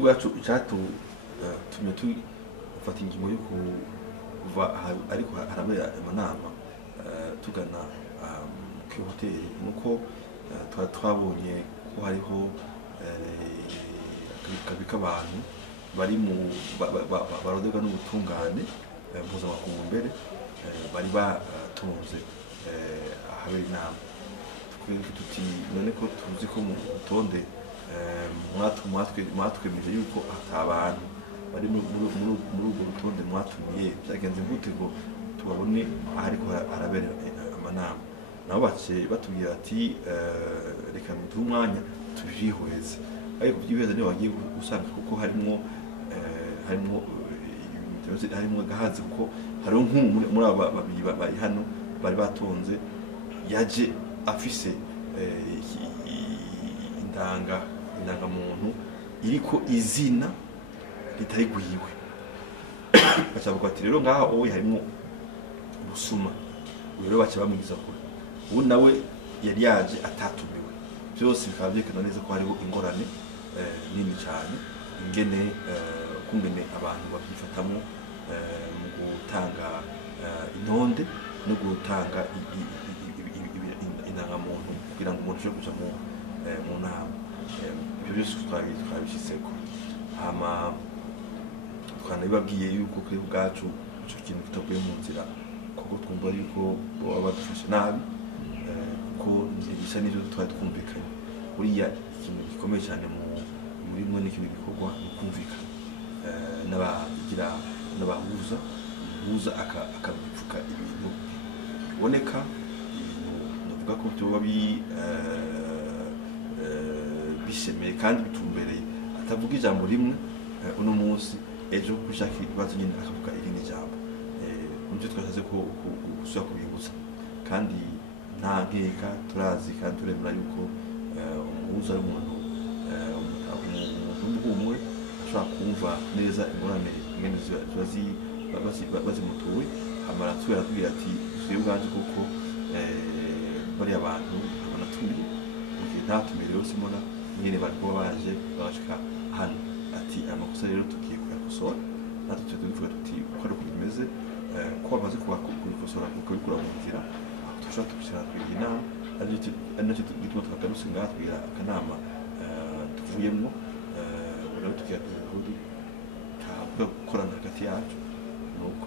bwacu tumye tufata ingingo yo kuva ariko harabera amanama tugana ku hoteli nuko twabonye ko hariho kabika abantu bari mu barodega n'ubutungane mpuzamakungu mbere bari batonze ahabera inama tuti none ko tuzi ko mu rutonde mwatwemeje yuko abantu bari muri urwo rutonde mwatumiye byagenze gute ngo tubabone ariko harabera amanama nabo bace batubwira ati reka muduhe umwanya tubihweze ariko byibeza niyo bagiye gusanga kuko harimo gahazi kuko hariho muri aba babiri bari hano bari batonze yaje afise indangamuntu iriko izina ritari guyiwe bacavuga ati rero ngaha wowe harimo ubusuma rero baca bamwiza kure ubu nawe yari yaje atatumiwe byose bikaba byerekana neza ko hariho ingorane nini cyane ingene kungene abantu babyifatamo mu gutanga intonde no gutanga indangamuntu kugira ngo umuntu uje kuja mu nama ibyo byose twabishyizeko hama twanabibabwiye yuko kuri ubwacu ico kintu kitavuye mu nzira kuko twumva yuko baba badufashe nabi ko bisa n'ivyo twari twumvikanye buriya ikintu gikomeye cyane muri mwe n'ikintu gikorwa ni kumvikana n'abahuza akabipfuka ibintu biboneka navuga ko byoba bishemeye kandi bitumbereye atavuga ijambo rimwe uno munsi ejo gushaka ibibazo nyine akavuga irindi jambo nicyo twashatse ko gusubira kubibutsa kandi nta nkeka turazi kandi turemera yuko umuhuza ari umuntu w'umuhumwe ashobora kumva neza ingorane ingene ziba bazimutuwe amara tubera tubwira ati dusuye ubwanje kuko bariya abantu abanatumiye mu gihe ntatumiye rero simona nyine bari kuba baje bagashika hano ati amakosa rero tugiye kuyakosora natwe tuvuga tuti uko ari uko bimeze ko bamaze kubikosora kuko bikura mu nzira dushobora tubishyira twiga inama ari nacyo gituma twagarutse ngaha twiga akanama tuvuyemo rero tugiye gukorana hagati yacu nuko